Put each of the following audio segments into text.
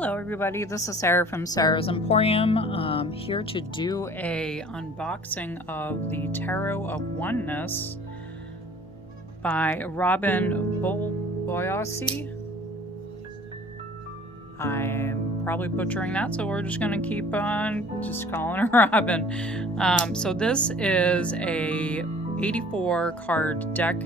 Hello everybody, this is Sarah from Sarah's Emporium. Here to do a unboxing of the Tarot of Oneness by Robin Boyossi. I'm probably butchering that, so we're just going to keep on just calling her Robin. So this is a 84 card deck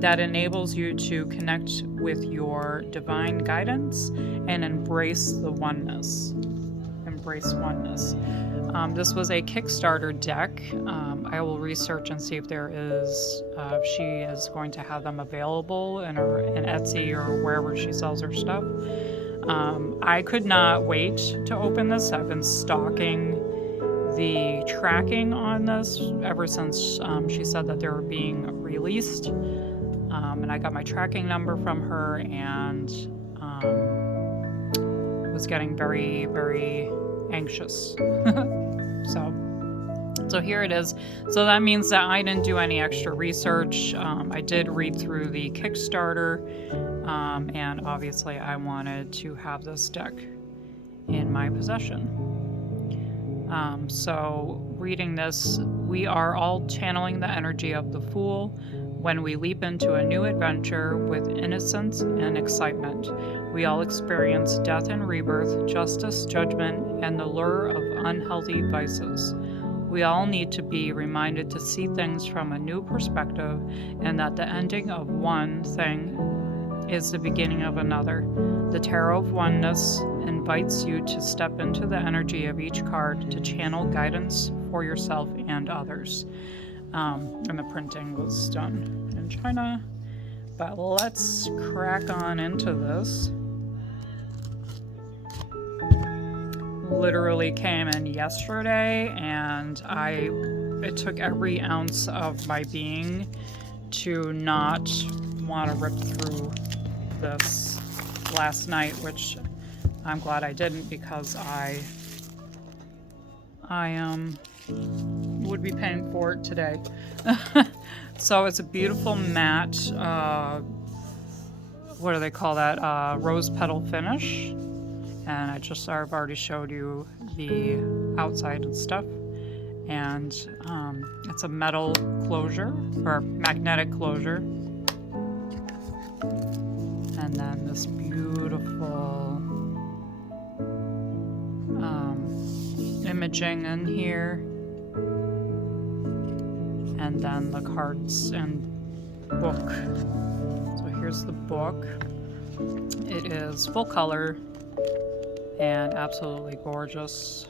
that enables you to connect with your divine guidance and embrace the oneness. Embrace oneness. This was a Kickstarter deck. I will research and see if there is, if she is going to have them available in Etsy or wherever she sells her stuff. I could not wait to open this. I've been stalking the tracking on this ever since she said that they were being released. And I got my tracking number from her and was getting very, very anxious. So here it is. So that means that I didn't do any extra research. I did read through the Kickstarter, and obviously I wanted to have this deck in my possession. So reading this, we are all channeling the energy of the Fool when we leap into a new adventure with innocence and excitement. We all experience death and rebirth, justice, judgment, and the lure of unhealthy vices. We all need to be reminded to see things from a new perspective, and that the ending of one thing is the beginning of another. The Tarot of Oneness invites you to step into the energy of each card to channel guidance for yourself and others. And the printing was done in China. But let's crack on into this. Literally came in yesterday, and it took every ounce of my being to not want to rip through this last night, which I'm glad I didn't, because I would be paying for it today. So it's a beautiful matte, what do they call that? Rose petal finish. And I've already showed you the outside and stuff. And it's a metal closure, or magnetic closure. And then this beautiful imaging in here. And then the cards and book. So here's the book. It is full color and absolutely gorgeous.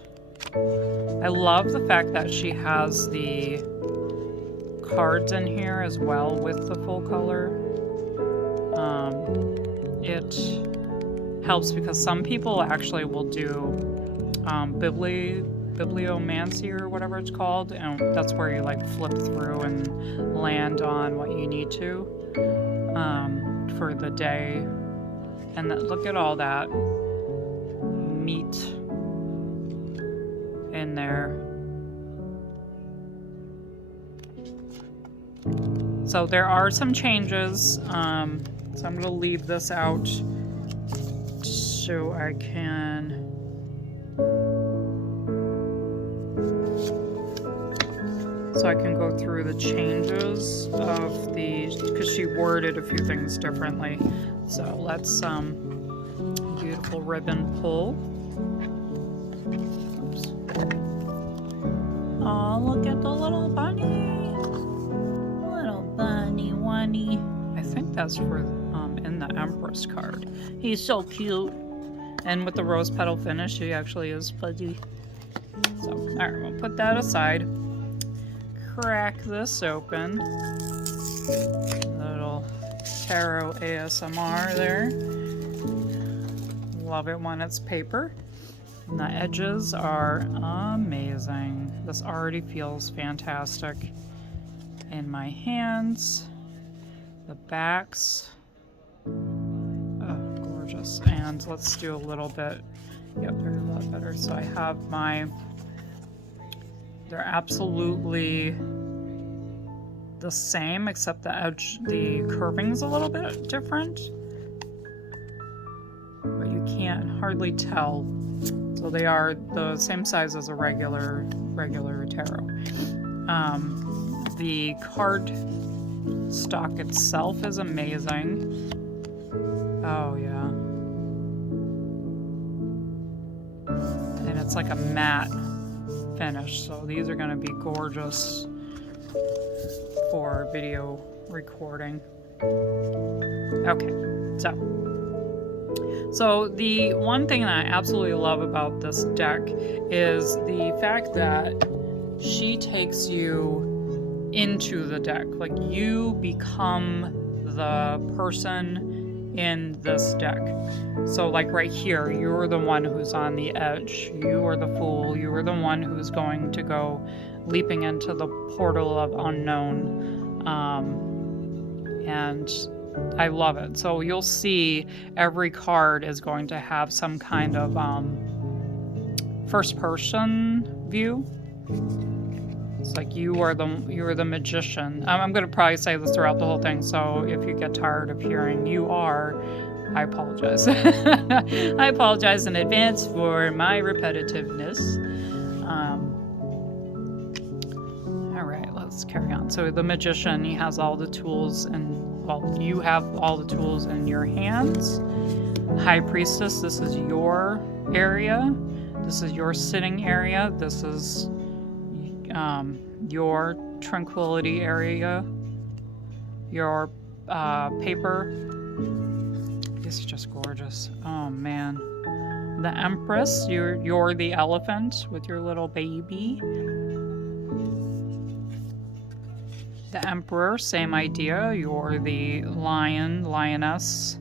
I love the fact that she has the cards in here as well with the full color. It helps because some people actually will do bibliomancy or whatever it's called, and that's where you like flip through and land on what you need to for the day. And look at all that meat in there. So there are some changes, so I'm going to leave this out so I can go through the changes of because she worded a few things differently. So let's beautiful ribbon pull. Oops. Oh, look at the little bunny. Little bunny oney. I think that's for in the Empress card. He's so cute. And with the rose petal finish, he actually is fuzzy. So, alright, we'll put that aside. Crack this open. Little tarot ASMR there. Love it when it's paper. And the edges are amazing. This already feels fantastic in my hands. The backs. Oh, gorgeous. And let's do a little bit. Yep, they're a lot better. So I have they're absolutely the same, except the curving is a little bit different. But you can't hardly tell. So they are the same size as a regular tarot. The card stock itself is amazing. Oh yeah. And it's like a matte finish, so these are going to be gorgeous for video recording. Okay, so the one thing that I absolutely love about this deck is the fact that she takes you into the deck. Like, you become the person in this deck. So like right here, you're the one who's on the edge. You are the fool. You are the one who's going to go leaping into the portal of unknown. And I love it. So you'll see every card is going to have some kind of first person view. It's like you are the magician. I'm going to probably say this throughout the whole thing, so if you get tired of hearing "you are," I apologize. I apologize in advance for my repetitiveness. All right, let's carry on. So the magician, he has all the tools, and well, you have all the tools in your hands. High priestess, this is your area. This is your sitting area. This is your tranquility area, your paper. This is just gorgeous. Oh man. The Empress, you're the elephant with your little baby. The Emperor, same idea. You're the lion, lioness.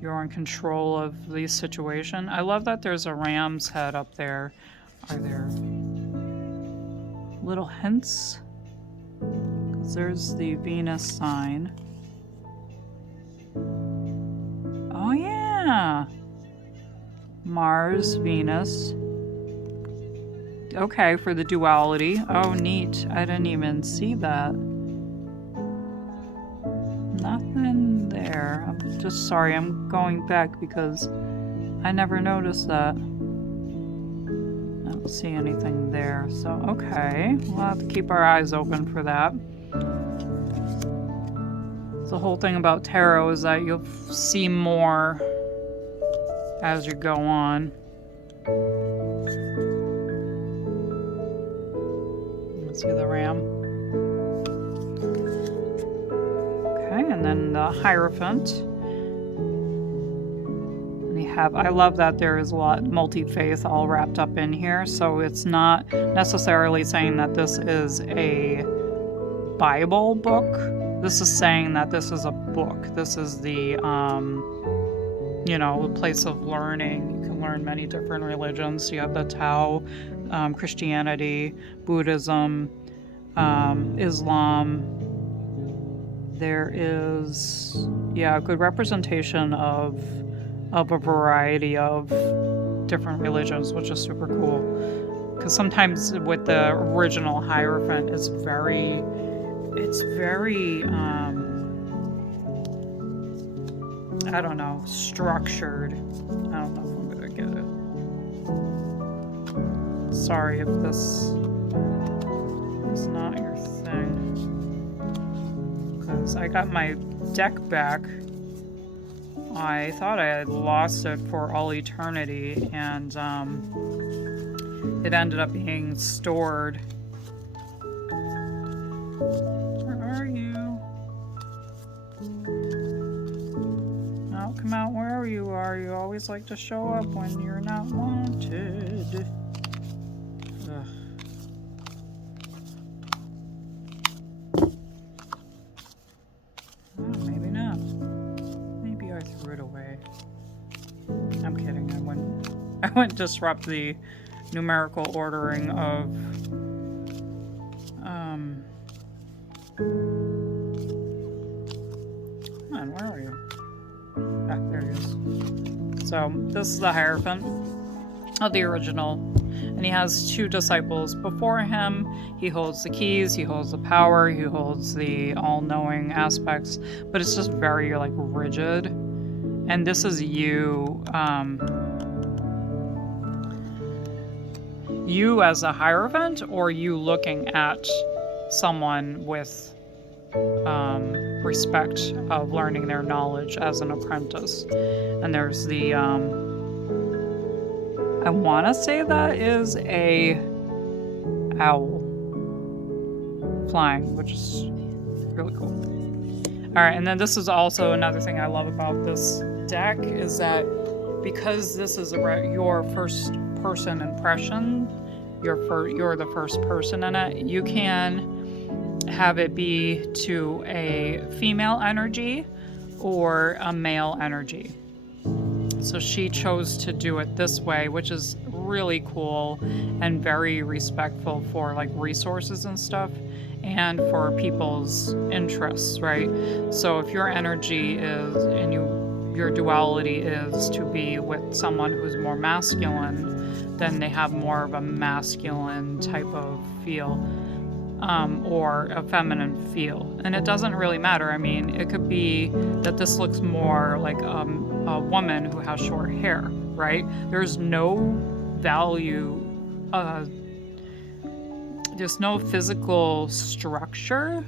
You're in control of the situation. I love that there's a ram's head up there. Are there little hints? Because there's the Venus sign. Oh yeah! Mars, Venus. Okay, for the duality. Oh, neat. I didn't even see that. Nothing there. I'm just sorry, I'm going back because I never noticed that. I don't see anything there. So, okay. We'll have to keep our eyes open for that. The whole thing about tarot is that you'll see more as you go on. Let's see the ram. Okay, and then the Hierophant. And you have, I love that there is a lot multi-faith all wrapped up in here, so it's not necessarily saying that this is a Bible book. This is saying that this is a book. This is the, a place of learning. You can learn many different religions. You have the Tao, Christianity, Buddhism, Islam. There is, a good representation of a variety of different religions, which is super cool. Because sometimes with the original Hierophant, it's very I don't know, structured. I don't know if I'm gonna get it. Sorry if this is not your thing. Because I got my deck back. I thought I had lost it for all eternity, and it ended up being stored. Come out wherever you are. You always like to show up when you're not wanted. Ugh. Oh, maybe not. Maybe I threw it away. I'm kidding. I wouldn't disrupt the numerical ordering of Come on, where are you? Ah, there he is. So, this is the Hierophant of the original. And he has two disciples before him. He holds the keys, he holds the power, he holds the all-knowing aspects. But it's just very, rigid. And this is you, you as a Hierophant, or you looking at someone with respect of learning their knowledge as an apprentice. And there's the, I want to say that is a owl flying, which is really cool. All right, and then this is also another thing I love about this deck is that because this is your first person impression, you're the first person in it, you can have it be to a female energy or a male energy. So she chose to do it this way, which is really cool and very respectful for like resources and stuff and for people's interests, right? So if your energy is, and your duality is to be with someone who's more masculine, then they have more of a masculine type of feel. Or a feminine feel. And it doesn't really matter. I mean, it could be that this looks more like a woman who has short hair, right? There's no value, there's no physical structure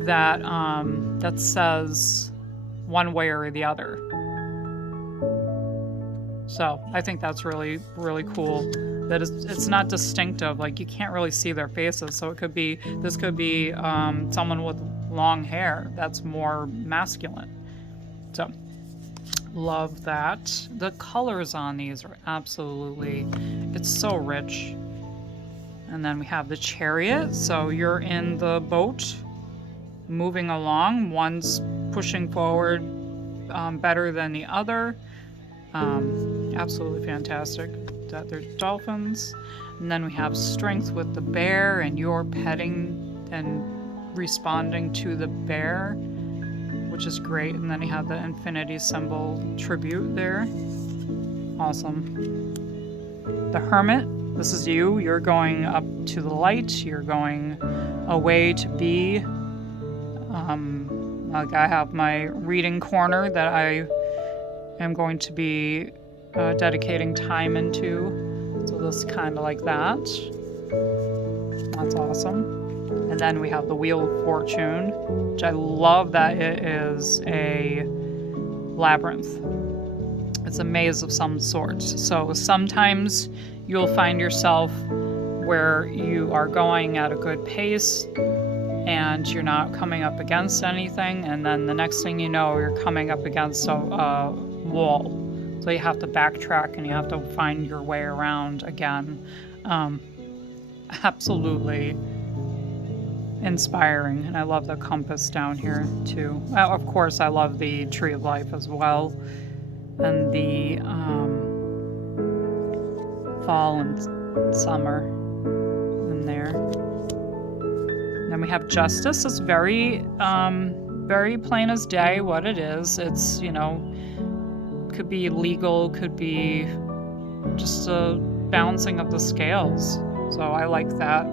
that that says one way or the other. So I think that's really, really cool. That it's not distinctive. Like you can't really see their faces. So this could be someone with long hair that's more masculine. So love that. The colors on these are absolutely, it's so rich. And then we have the Chariot. So you're in the boat, moving along. One's pushing forward better than the other. Absolutely fantastic. That they're dolphins. And then we have Strength with the bear, and you're petting and responding to the bear, which is great. And then you have the infinity symbol tribute there. Awesome. The Hermit, this is you. You're going up to the light. You're going away to be. Like I have my reading corner that I am going to be dedicating time into. So this is kind of like that. That's awesome. And then we have the Wheel of Fortune, which I love that it is a labyrinth. It's a maze of some sort. So sometimes you'll find yourself where you are going at a good pace and you're not coming up against anything, and then the next thing you know, you're coming up against a wall. So you have to backtrack and you have to find your way around again. Absolutely inspiring. And I love the compass down here too. Of course, I love the Tree of Life as well. And the fall and summer in there. Then we have Justice. It's very, very plain as day what it is. It's, could be legal, could be just a balancing of the scales. So I like that.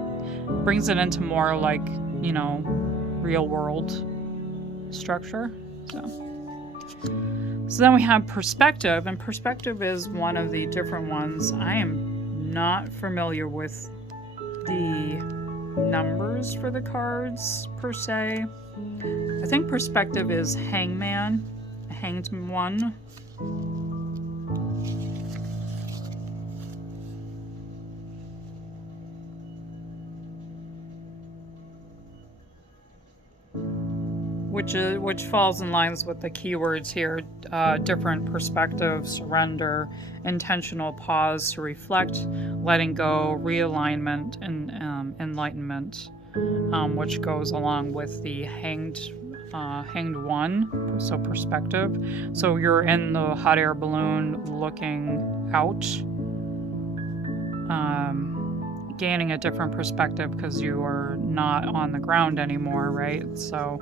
Brings it into more like, real world structure. So then we have Perspective, and Perspective is one of the different ones. I am not familiar with the numbers for the cards per se. I think Perspective is Hangman, a hanged one. Which falls in lines with the keywords here, different perspective, surrender, intentional pause to reflect, letting go, realignment, and enlightenment, which goes along with the hanged one, so perspective. So you're in the hot air balloon looking out, gaining a different perspective because you are not on the ground anymore, right? So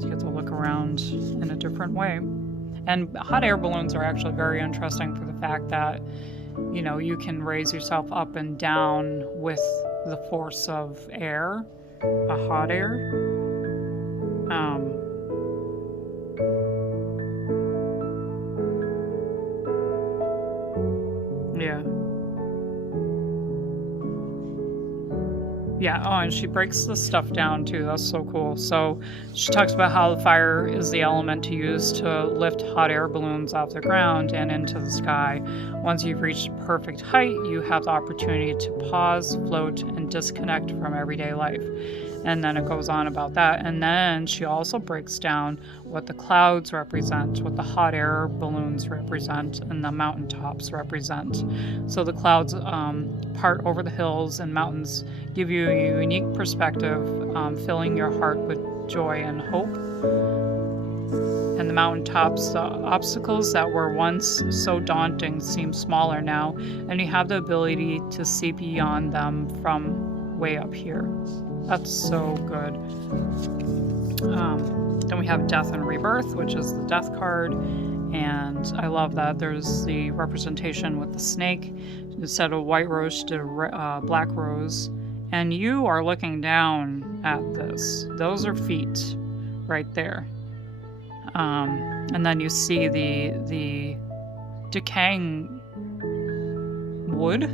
you get to look around in a different way. And hot air balloons are actually very interesting for the fact that, you can raise yourself up and down with the force of air, hot air. Yeah, oh, and she breaks the stuff down too. That's so cool. So she talks about how the fire is the element to use to lift hot air balloons off the ground and into the sky. Once you've reached perfect height, you have the opportunity to pause, float, and disconnect from everyday life. And then it goes on about that. And then she also breaks down what the clouds represent, what the hot air balloons represent, and the mountaintops represent. So the clouds part over the hills and mountains give you a unique perspective, filling your heart with joy and hope. And the mountaintops, the obstacles that were once so daunting seem smaller now, and you have the ability to see beyond them from way up here. That's so good. Then we have Death and Rebirth, which is the Death card. And I love that there's the representation with the snake. Instead of white rose, she did a black rose. And you are looking down at this. Those are feet right there. And then you see the decaying wood,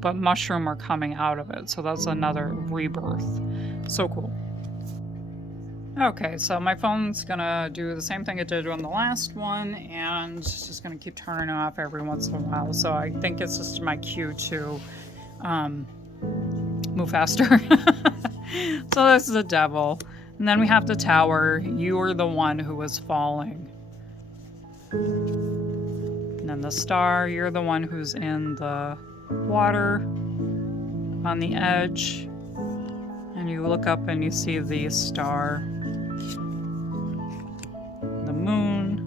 but mushroom are coming out of it. So that's another rebirth. So cool. Okay, so my phone's gonna do the same thing it did on the last one, and it's just gonna keep turning off every once in a while. So I think it's just my cue to move faster. So this is the devil. And then we have the tower. You are the one who was falling. And then the star, you're the one who's in the water on the edge. And you look up and you see the star. The moon.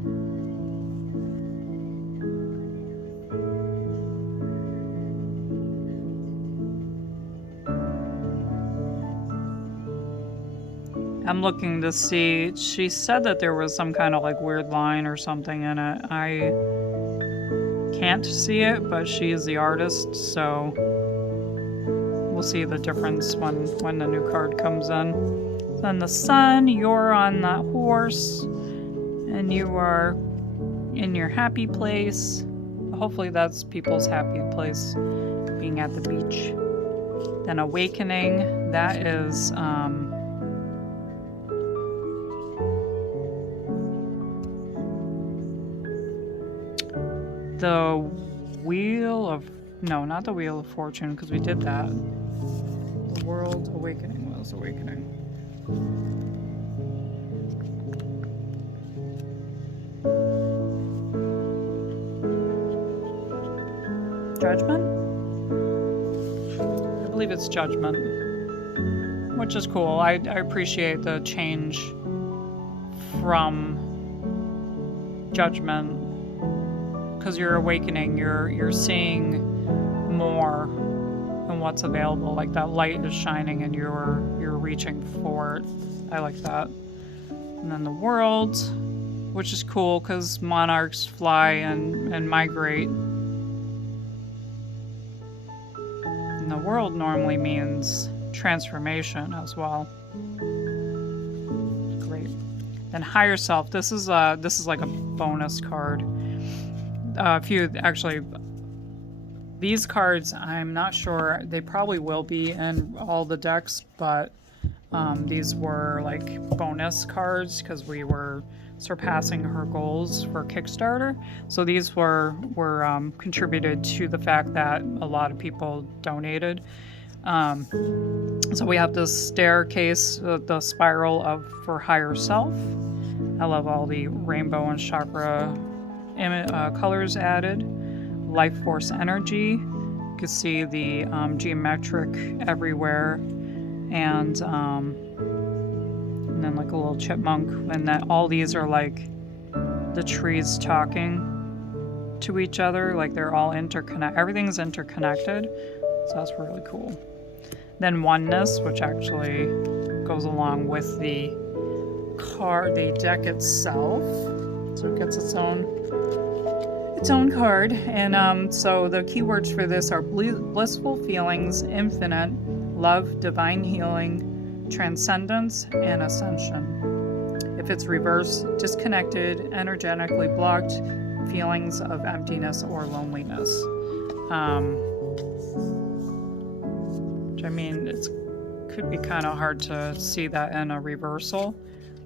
I'm looking to see, she said that there was some kind of like weird line or something in it. I can't see it, but she is the artist, so we'll see the difference when the new card comes in. Then the sun, you're on that horse, and you are in your happy place. Hopefully that's people's happy place, being at the beach. Then awakening, that is the wheel of, no, not the wheel of fortune, because we did that. The world awakening was awakening. Judgment? I believe it's judgment, which is cool. I appreciate the change from judgment, because you're awakening, you're seeing more than what's available. Like that light is shining and you're reaching for it. I like that. And then the world, which is cool because monarchs fly and migrate. And the world normally means transformation as well. Great. Then higher self. This is like a bonus card. Actually, these cards, I'm not sure, they probably will be in all the decks, but these were like bonus cards because we were surpassing her goals for Kickstarter. So these were contributed to the fact that a lot of people donated. So we have this staircase, the spiral for higher self. I love all the rainbow and chakra colors added. Life force energy, you can see the geometric everywhere, and then like a little chipmunk, and that all these are like the trees talking to each other, like they're all everything's interconnected, so that's really cool. Then oneness, which actually goes along with the deck itself, so it gets its own card. And so the keywords for this are blissful feelings, infinite, love, divine healing, transcendence, and ascension. If it's reversed, disconnected, energetically blocked, feelings of emptiness or loneliness. Which I mean, it's could be kind of hard to see that in a reversal.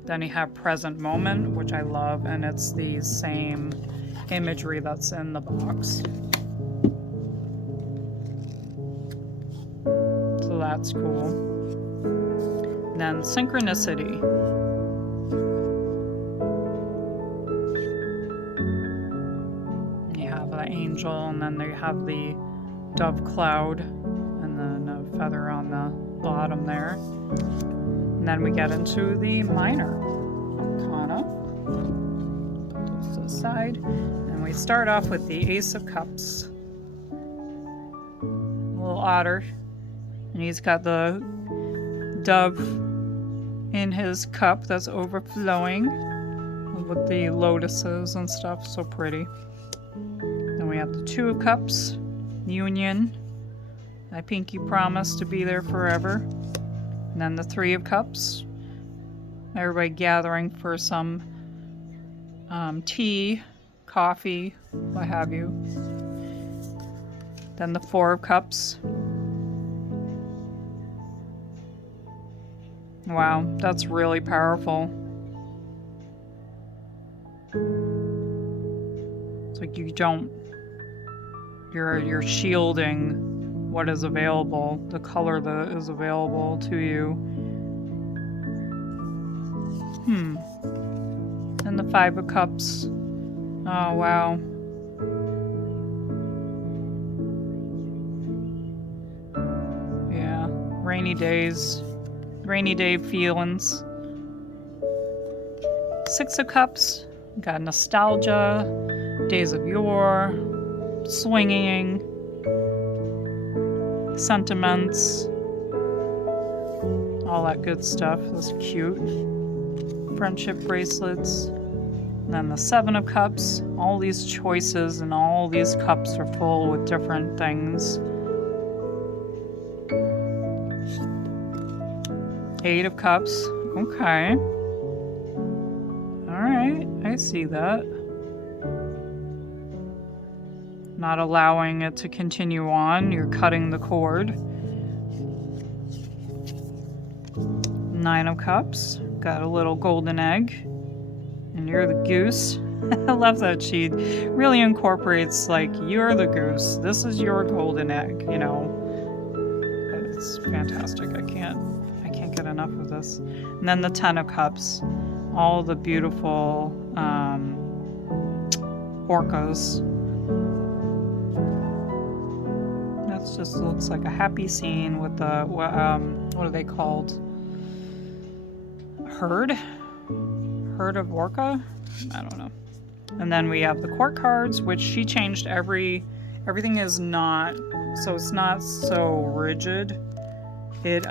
Then you have present moment, which I love, and it's the same imagery that's in the box. So that's cool. And then synchronicity. You have the angel, and then you have the dove cloud, and then a feather on the bottom there. And then we get into the minor arcana. Put those to the side. And we start off with the Ace of Cups. A little otter. And he's got the dove in his cup that's overflowing with the lotuses and stuff. So pretty. Then we have the Two of Cups. Union. I pinky promise to be there forever. And then the Three of Cups. Everybody gathering for some tea, coffee, what have you. Then the Four of Cups. Wow, that's really powerful. It's like you're shielding what is available, the color that is available to you. And the Five of Cups. Oh, wow. Yeah, rainy days. Rainy day feelings. Six of Cups. Got nostalgia, days of yore, swinging, sentiments, all that good stuff. That's cute. Friendship bracelets. And then the Seven of Cups. All these choices and all these cups are full with different things. Eight of Cups. Okay. Alright, I see that. Not allowing it to continue on. You're cutting the cord. Nine of Cups. Got a little golden egg. And you're the goose. I love that she really incorporates, like, you're the goose. This is your golden egg, you know. It's fantastic. I can't get enough of this. And then the Ten of Cups. All the beautiful orcas. That just looks like a happy scene with the, what are they called? Herd of orca? I don't know. And then we have the court cards, which she changed everything is not, so it's not so rigid. It,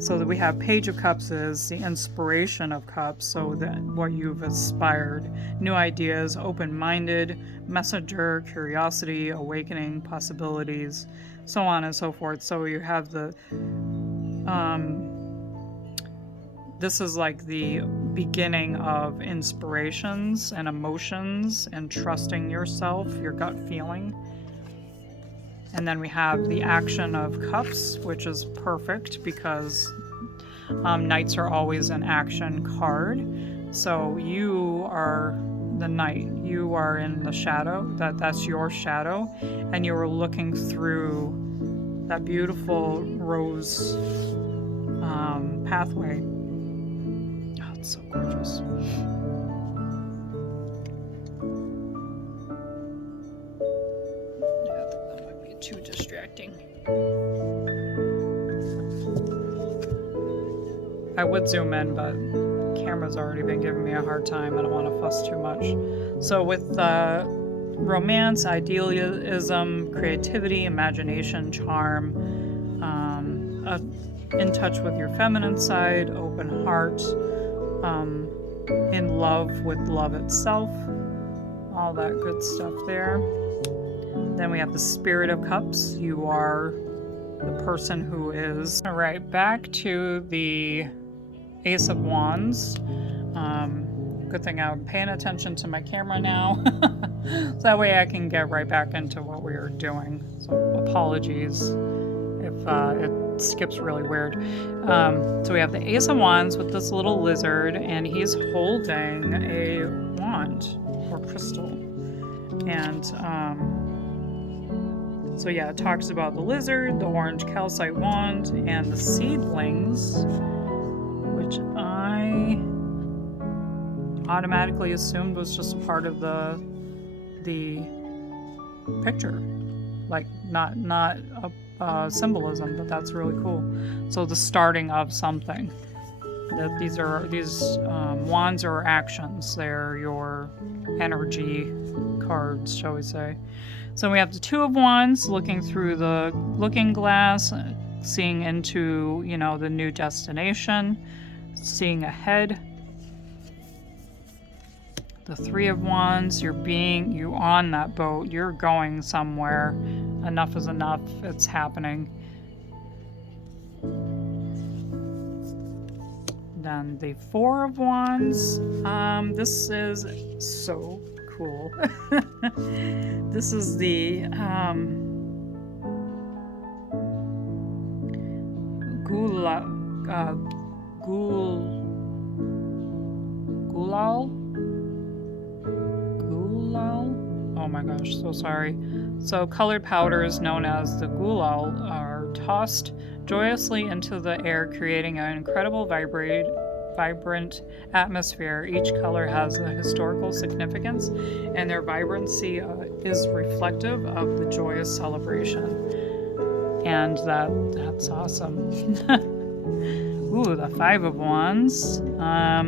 so that we have Page of Cups is the inspiration of cups, so that what you've aspired, new ideas, open-minded, messenger, curiosity, awakening, possibilities, so on and so forth. So you have the, this is like the beginning of inspirations and emotions and trusting yourself, your gut feeling. And then we have the Action of Cups, which is perfect because knights are always an action card. So you are the knight. You are in the shadow. That's your shadow. And you are looking through that beautiful rose pathway. Oh, it's so gorgeous. Too distracting. I would zoom in, but the camera's already been giving me a hard time. I don't want to fuss too much. So with romance, idealism, creativity, imagination, charm, in touch with your feminine side, open heart, in love with love itself, all that good stuff there. Then we have the Spirit of Cups. You are the person who is. All right, back to the Ace of Wands. Good thing I'm paying attention to my camera now. So that way I can get right back into what we were doing. So apologies if it skips really weird. So we have the Ace of Wands with this little lizard, and he's holding a wand or crystal. And so yeah, it talks about the lizard, the orange calcite wand, and the seedlings, which I automatically assumed was just a part of the picture, like not a symbolism, but that's really cool. So the starting of something. That these wands are actions. They're your energy cards, shall we say. So we have the Two of Wands looking through the looking glass, seeing into, you know, the new destination, seeing ahead. The Three of Wands, you on that boat, you're going somewhere. Enough is enough, it's happening. Then the Four of Wands, this is so cool. This is the Gulal. Oh my gosh, so sorry. So colored powders known as the Gulal are tossed joyously into the air, creating an incredible vibrant atmosphere. Each color has a historical significance, and their vibrancy is reflective of the joyous celebration. And that's awesome. Ooh, the Five of Wands. I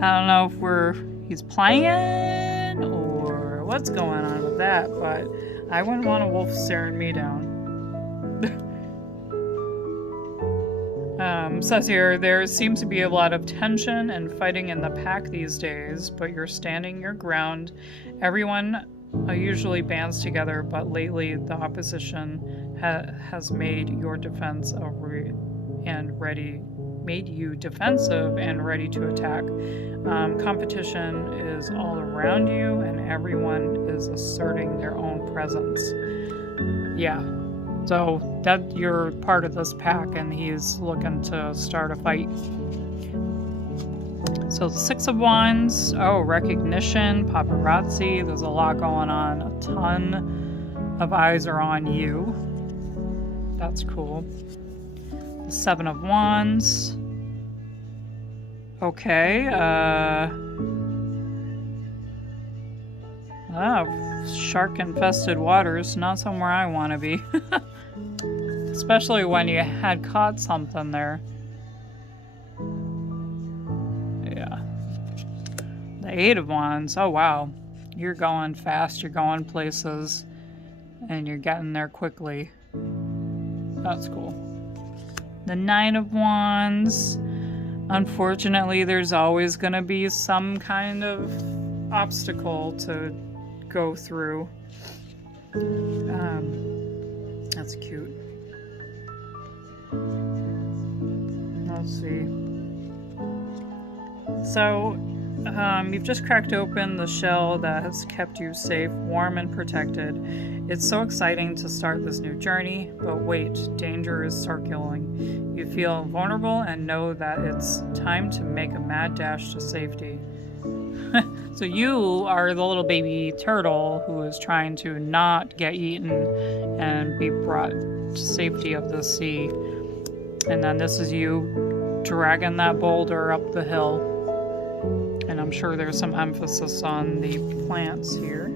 don't know if he's playing or what's going on with that, but I wouldn't want a wolf staring me down. Says here, there seems to be a lot of tension and fighting in the pack these days, but you're standing your ground. Everyone usually bands together, but lately the opposition has made your defense made you defensive and ready to attack. Competition is all around you, and everyone is asserting their own presence. Yeah. So that you're part of this pack, and he's looking to start a fight. So the Six of Wands, recognition, paparazzi, there's a lot going on. A ton of eyes are on you. That's cool. The Seven of Wands. Okay, shark-infested waters, not somewhere I want to be. Especially when you had caught something there. Yeah. The Eight of Wands. Oh, wow. You're going fast. You're going places. And you're getting there quickly. That's cool. The Nine of Wands. Unfortunately, there's always going to be some kind of obstacle to go through. That's cute. Let's see. So, you've just cracked open the shell that has kept you safe, warm, and protected. It's so exciting to start this new journey, but wait, danger is circling. You feel vulnerable and know that it's time to make a mad dash to safety. So you are the little baby turtle who is trying to not get eaten and be brought to safety of the sea. And then this is you dragging that boulder up the hill. And I'm sure there's some emphasis on the plants here.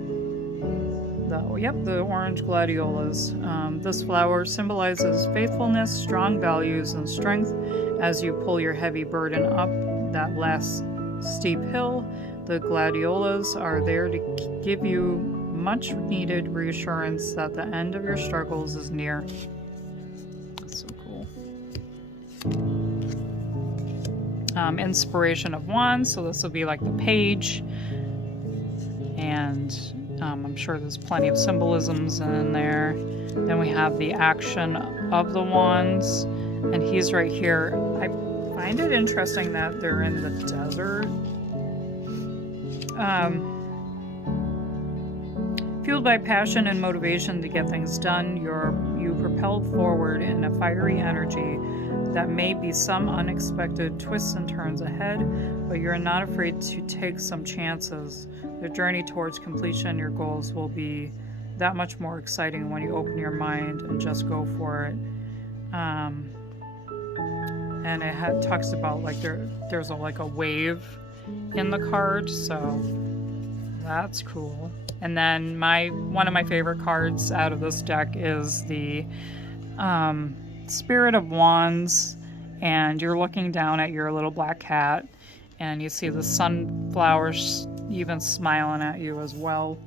The orange gladiolas. This flower symbolizes faithfulness, strong values, and strength as you pull your heavy burden up that last steep hill. The gladiolas are there to give you much needed reassurance that the end of your struggles is near. That's so cool. Inspiration of Wands, so this will be like the page, and I'm sure there's plenty of symbolisms in there. Then we have the action of the wands, and he's right here. I find it interesting that they're in the desert. Fueled by passion and motivation to get things done, you you propelled forward in a fiery energy that may be some unexpected twists and turns ahead, but you're not afraid to take some chances. The journey towards completion, your goals will be that much more exciting when you open your mind and just go for it. And it talks about like there's like a wave in the card, so that's cool. And then one of my favorite cards out of this deck is the Spirit of Wands, and you're looking down at your little black cat, and you see the sunflowers even smiling at you as well.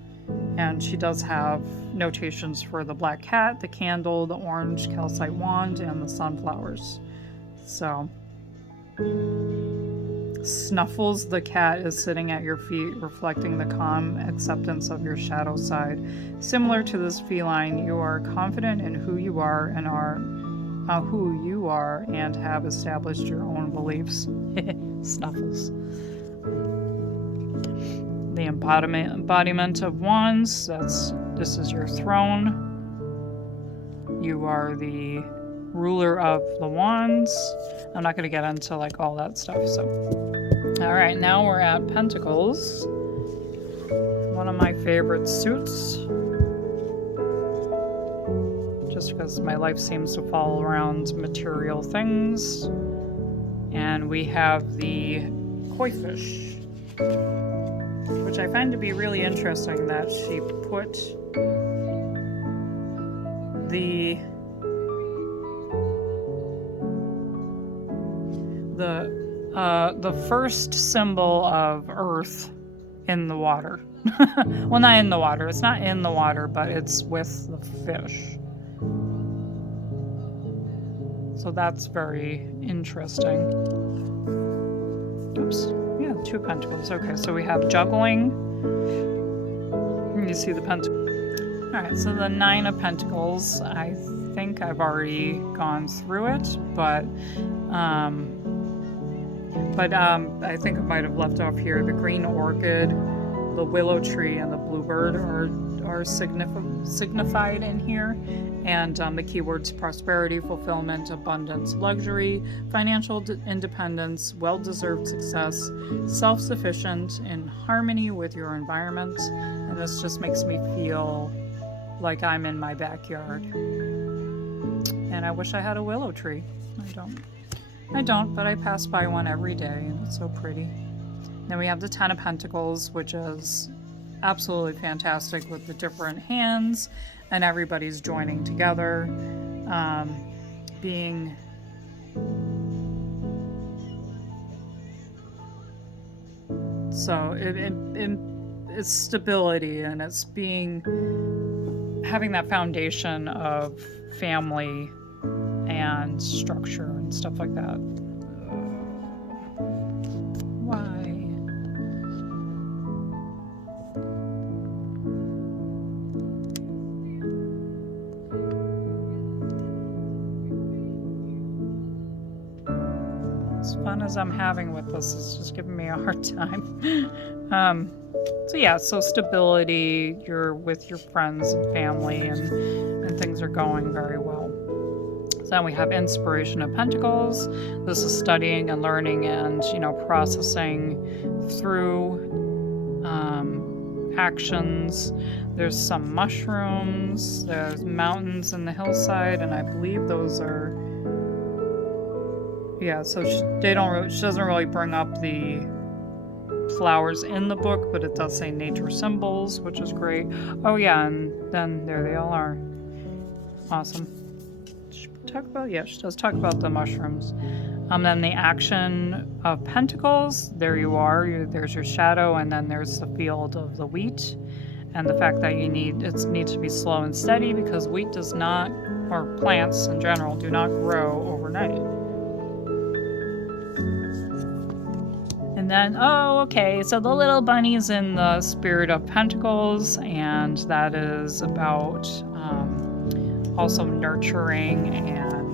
And she does have notations for the black cat, the candle, the orange calcite wand, and the sunflowers. So Snuffles the cat is sitting at your feet, reflecting the calm acceptance of your shadow side. Similar to this feline, you are confident in who you are and have established your own beliefs. Snuffles. The embodiment of wands. This is your throne. You are the ruler of the wands. I'm not going to get into like all that stuff. So, all right, now we're at Pentacles. One of my favorite suits. Just because my life seems to fall around material things. And we have the koi fish, which I find to be really interesting that she put the first symbol of Earth in the water. Well, not in the water. It's not in the water, but it's with the fish. So that's very interesting. Oops. Yeah, 2 pentacles. Okay, so we have juggling. You see the pentacle. Alright, so the 9 of Pentacles. I think I've already gone through it, but I think I might have left off here. The green orchid, the willow tree, and the bluebird are signified in here. And the keywords: prosperity, fulfillment, abundance, luxury, financial independence, well-deserved success, self-sufficient, in harmony with your environment. And this just makes me feel like I'm in my backyard. And I wish I had a willow tree. I don't, but I pass by one every day, and it's so pretty. Then we have the 10 of Pentacles, which is absolutely fantastic with the different hands, and everybody's joining together, being so it's stability, and it's having that foundation of family and structure and stuff like that. Why? As fun as I'm having with this, it's just giving me a hard time. So yeah, so stability, you're with your friends and family, and things are going very well. So then we have Inspiration of Pentacles. This is studying and learning and, processing through actions. There's some mushrooms, there's mountains in the hillside, and I believe those are, yeah, so she doesn't really bring up the flowers in the book, but it does say nature symbols, which is great. Oh yeah, and then there they all are. Awesome. She does talk about the mushrooms. Then the action of Pentacles, there you are. There's your shadow, and then there's the field of the wheat, and the fact that it needs to be slow and steady, because wheat does not, or plants in general, do not grow overnight. And then, so the little bunny's in the Spirit of Pentacles, and that is about also nurturing and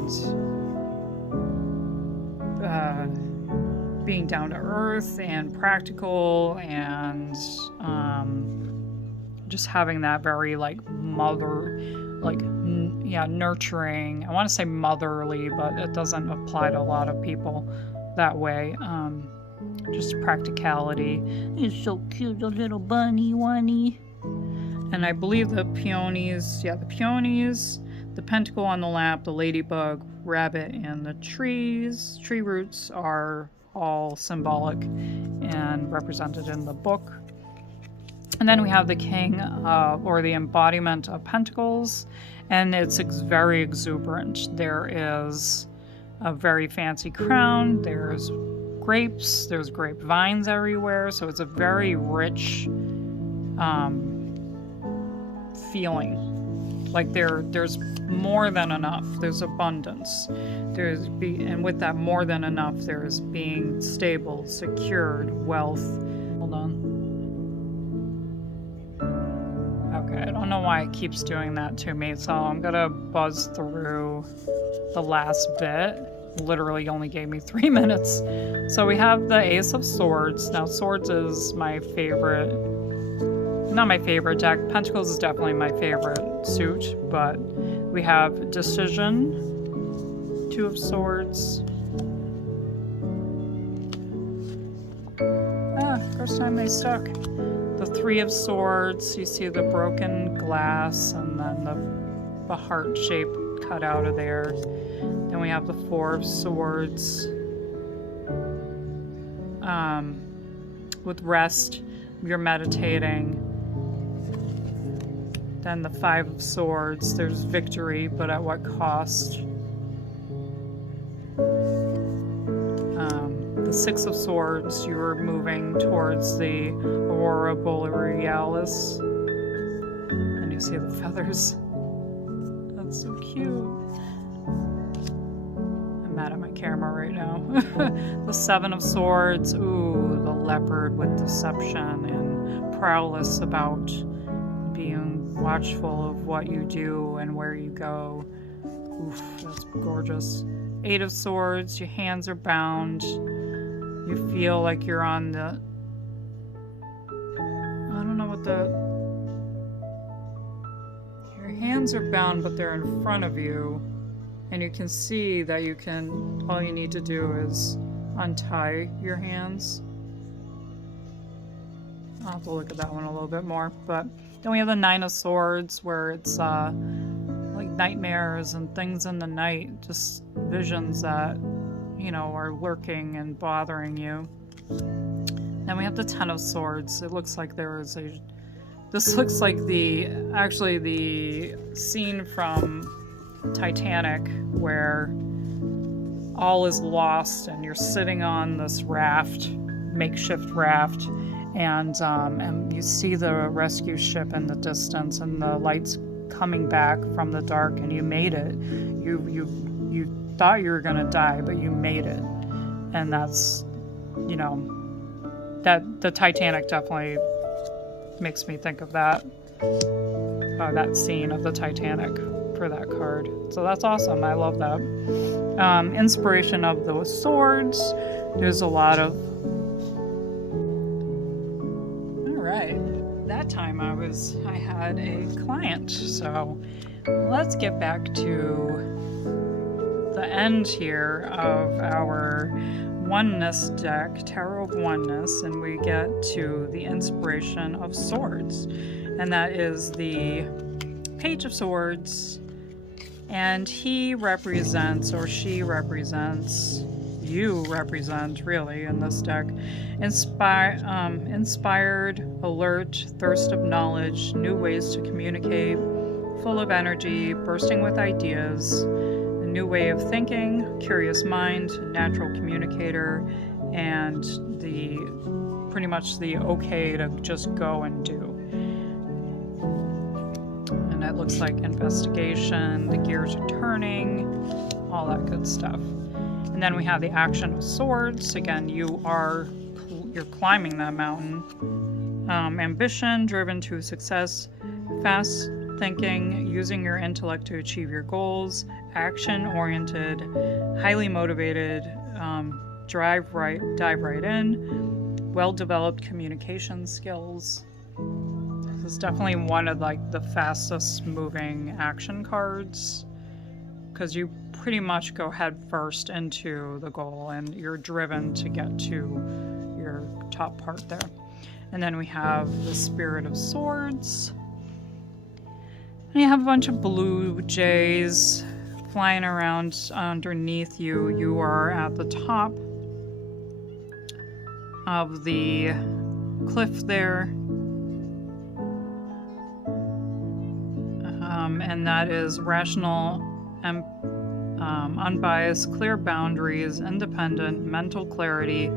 being down to earth and practical, and just having that very like like, nurturing. I want to say motherly, but it doesn't apply to a lot of people that way. Just practicality. He's so cute, a little bunny one-y. And I believe the peonies, the pentacle on the lap, the ladybug, rabbit, and the tree roots are all symbolic and represented in the book. And then we have the king, or the embodiment of pentacles, and it's very exuberant. There is a very fancy crown, there's grapes, there's grapevines everywhere, so it's a very rich feeling. Like there's more than enough. There's abundance. And with that more than enough, there's being stable, secured, wealth. Hold on. Okay, I don't know why it keeps doing that to me, so I'm gonna buzz through the last bit. Literally only gave me 3 minutes. So we have the Ace of Swords. Now, Swords is my favorite. Not my favorite deck. Pentacles is definitely my favorite suit, but we have Decision, 2 of Swords. First time they stuck. The 3 of Swords, you see the broken glass and then the heart shape cut out of there. Then we have the 4 of Swords. With rest, you're meditating. Then the 5 of Swords, there's victory, but at what cost? The 6 of Swords, you're moving towards the Aurora Borealis. And you see the feathers. That's so cute. I'm mad at my camera right now. The 7 of Swords, ooh, the leopard with deception and prowess about being watchful of what you do and where you go. Oof, that's gorgeous. 8 of Swords, your hands are bound. You feel like you're on the... I don't know what the... Your hands are bound, but they're in front of you. And you can see that you can... All you need to do is untie your hands. I'll have to look at that one a little bit more. But then we have the 9 of Swords, where it's like nightmares and things in the night. Just visions that... are lurking and bothering you. Then we have the 10 of Swords. It looks like there is a... This looks like the scene from Titanic where all is lost and you're sitting on this raft, makeshift raft, and you see the rescue ship in the distance and the lights coming back from the dark, and you made it. You thought you were gonna die, but you made it. And that's, that the Titanic definitely makes me think of that scene of the Titanic for that card. So that's awesome. I love that. Inspiration of those swords. There's a lot of... Alright. That time I had a client. So let's get back to the end here of our Oneness deck, Tarot of Oneness, and we get to the inspiration of swords, and that is the Page of Swords, and he represents, or she represents, you represent really in this deck, inspired, alert, thirst of knowledge, new ways to communicate, full of energy, bursting with ideas, new way of thinking, curious mind, natural communicator, and pretty much the okay to just go and do. And it looks like investigation, the gears are turning, all that good stuff. And then we have the action of swords. Again, you're climbing that mountain. Ambition, driven to success, fast thinking, using your intellect to achieve your goals, action-oriented, highly motivated, dive right in, well-developed communication skills. This is definitely one of like the fastest moving action cards, because you pretty much go head first into the goal and you're driven to get to your top part there. And then we have the Spirit of Swords. And you have a bunch of blue jays flying around underneath you. You are at the top of the cliff there. And that is rational, unbiased, clear boundaries, independent, mental clarity.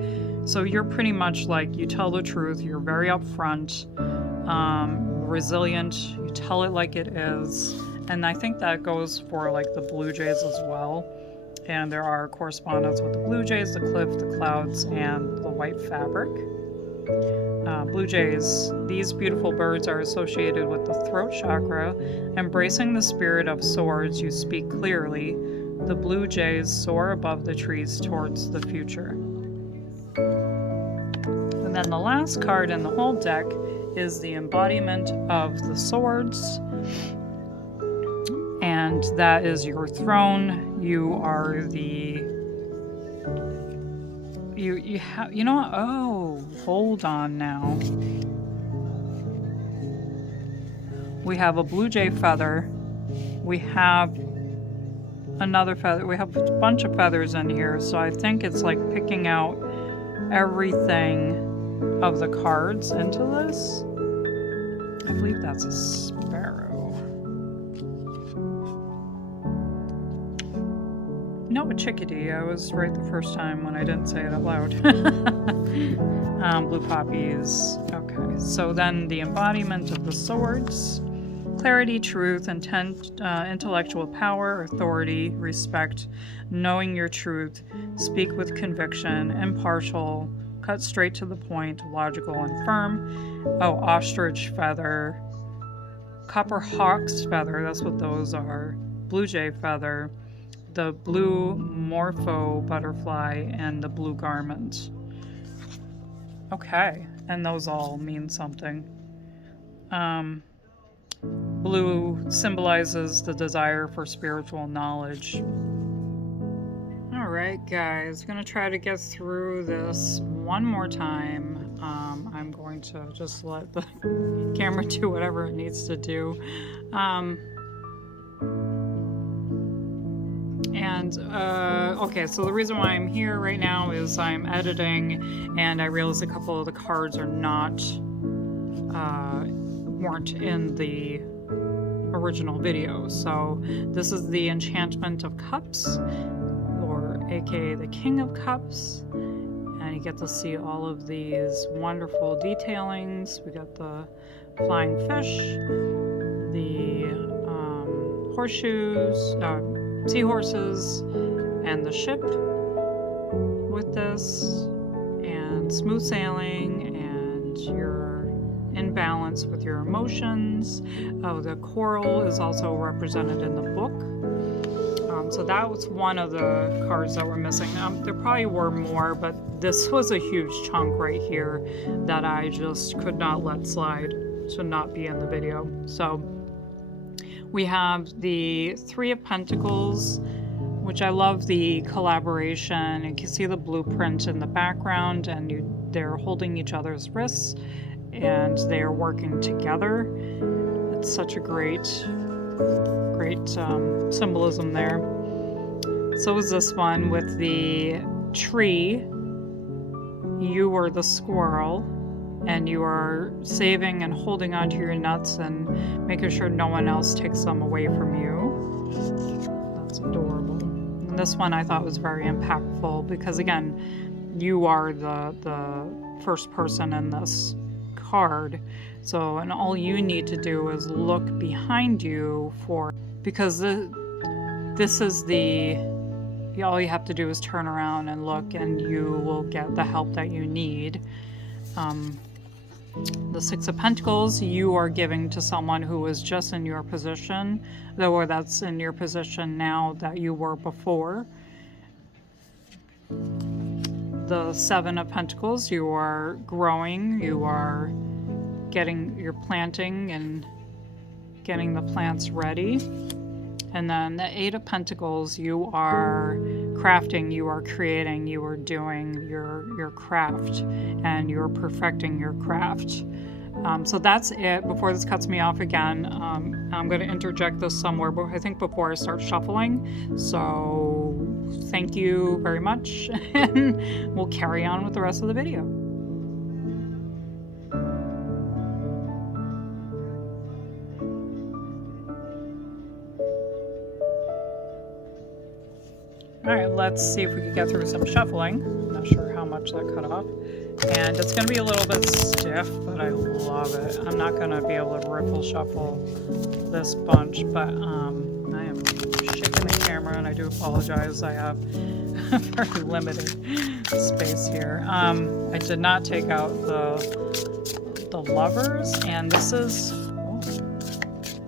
So you're pretty much like, you tell the truth, you're very upfront, resilient, you tell it like it is. And I think that goes for like the blue jays as well. And there are correspondence with the blue jays, the cliff, the clouds, and the white fabric. Blue jays, these beautiful birds are associated with the throat chakra. Embracing the spirit of swords, you speak clearly. The blue jays soar above the trees towards the future. And then the last card in the whole deck is the embodiment of the swords. And that is your throne. You are the... You have... You know what? Oh, hold on now. We have a blue jay feather. We have another feather. We have a bunch of feathers in here. So I think it's like picking out everything of the cards into this. I believe that's a sparrow. No, a chickadee. I was right the first time when I didn't say it out loud. Blue poppies. Okay, so then the embodiment of the swords. Clarity, truth, intent, intellectual power, authority, respect, knowing your truth, speak with conviction, impartial, cut straight to the point, logical and firm. Oh, ostrich feather, copper hawk's feather, that's what those are, blue jay feather, the blue morpho butterfly, and the blue garment. Okay, and those all mean something. Blue symbolizes the desire for spiritual knowledge. Alright guys, gonna try to get through this one more time. I'm going to just let the camera do whatever it needs to do. Okay, so the reason why I'm here right now is I'm editing, and I realized a couple of the cards are not, weren't in the original video. So this is the Enchantment of Cups, or aka the King of Cups, and you get to see all of these wonderful detailings. We got the flying fish, the horseshoes, seahorses, and the ship with this, and smooth sailing, and you're in balance with your emotions. Oh, the coral is also represented in the book. So that was one of the cards that were missing. There probably were more, but this was a huge chunk right here that I just could not let slide to not be in the video. So we have the Three of Pentacles, which I love the collaboration. You can see the blueprint in the background, and they're holding each other's wrists, and they are working together. It's such a great symbolism there. So is this one with the tree. You are the squirrel, and you are saving and holding onto your nuts and making sure no one else takes them away from you. That's adorable. And this one I thought was very impactful because, again, you are the first person in this card. So, and all you need to do is look behind you because this is all you have to do is turn around and look, and you will get the help that you need. The Six of Pentacles, you are giving to someone who is just in your position, or that's in your position now that you were before. The Seven of Pentacles, you are growing, you are you're planting and getting the plants ready. And then the Eight of Pentacles, you are crafting, you are creating, you are doing your craft, and you're perfecting your craft. So that's it. Before this cuts me off again, I'm going to interject this somewhere, but I think before I start shuffling. So thank you very much, and we'll carry on with the rest of the video. All right, let's see if we can get through some shuffling. I'm not sure how much that cut off. And it's going to be a little bit stiff, but I love it. I'm not going to be able to ripple shuffle this bunch, but I am shaking the camera, and I do apologize. I have a very limited space here. I did not take out the lovers, and this is... Oh,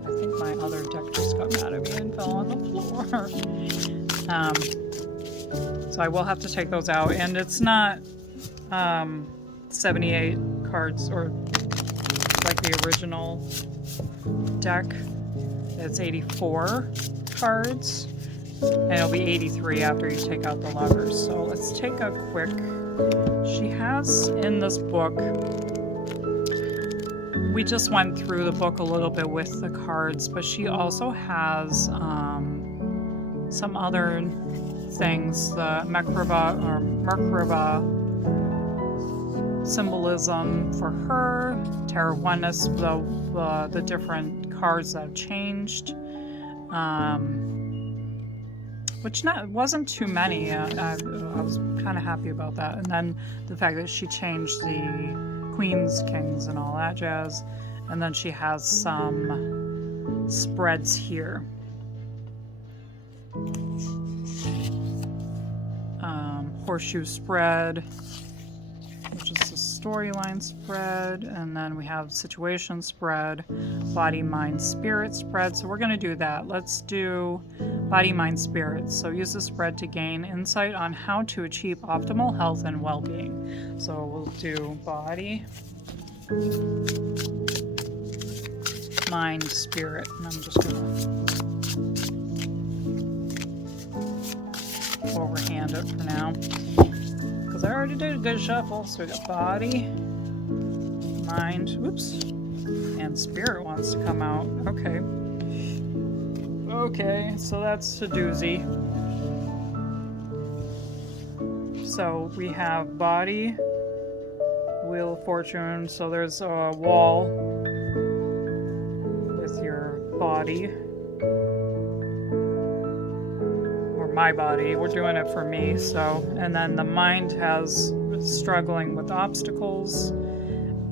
I think my other deck just got mad at me and fell on the floor. So I will have to take those out, and it's not 78 cards or like the original deck. It's 84 cards, and it'll be 83 after you take out the lovers. So let's take a quick... She has in this book, we just went through the book a little bit with the cards, but she also has some other things, the Merkaba symbolism for her, Tarot of Oneness, the different cards that have changed, which wasn't too many. I was kind of happy about that. And then the fact that she changed the Queens, Kings, and all that jazz. And then she has some spreads here. Horseshoe spread, which is the storyline spread, and then we have situation spread, body, mind, spirit spread. So we're going to do that. Let's do body, mind, spirit. So use the spread to gain insight on how to achieve optimal health and well-being. So we'll do body, mind, spirit, and I'm just going to overhand it for now, because I already did a good shuffle. So we got body, mind, whoops, and spirit wants to come out. Okay, so that's a doozy. So we have body, Wheel of Fortune. So there's a wall with your body. My body, we're doing it for me. So, and then the mind has struggling with obstacles,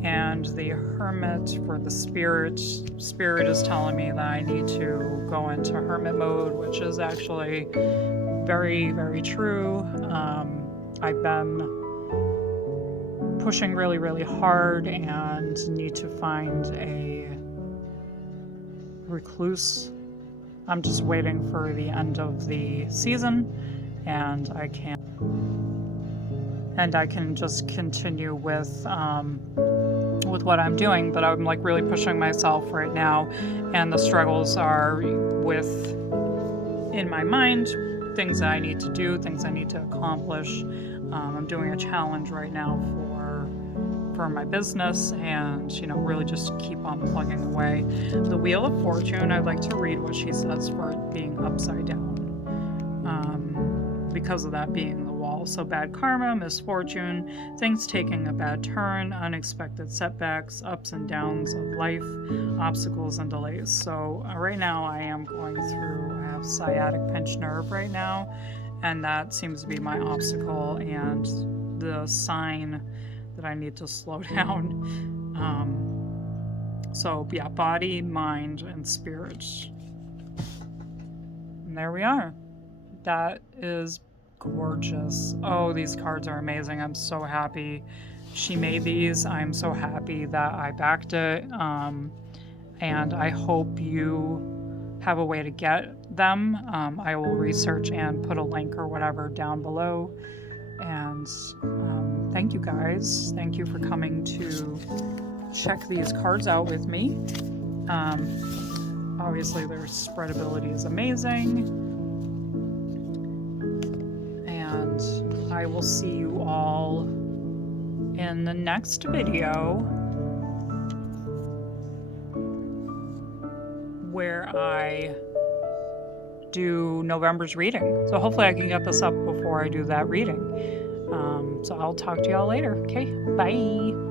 and the Hermit for the spirit is telling me that I need to go into hermit mode, which is actually very, very true. I've been pushing really, really hard and need to find a recluse. I'm just waiting for the end of the season, and I can just continue with what I'm doing. But I'm like really pushing myself right now, and the struggles are with, in my mind, things that I need to do, things I need to accomplish. I'm doing a challenge right now for my business, and really just keep on plugging away. The Wheel of Fortune, I'd like to read what she says for it being upside down, because of that being the wall. So bad karma, misfortune, things taking a bad turn, unexpected setbacks, ups and downs of life, obstacles and delays. So right now I am going through, I have sciatic pinched nerve right now, and that seems to be my obstacle and the sign that I need to slow down. So yeah, body, mind, and spirit. And there we are. That is gorgeous. Oh, these cards are amazing. I'm so happy she made these. I'm so happy that I backed it. And I hope you have a way to get them. I will research and put a link or whatever down below. And thank you guys. Thank you for coming to check these cards out with me. Obviously, their spreadability is amazing. And I will see you all in the next video, where I do November's reading. So hopefully I can get this up before I do that reading. So I'll talk to y'all later. Okay, bye.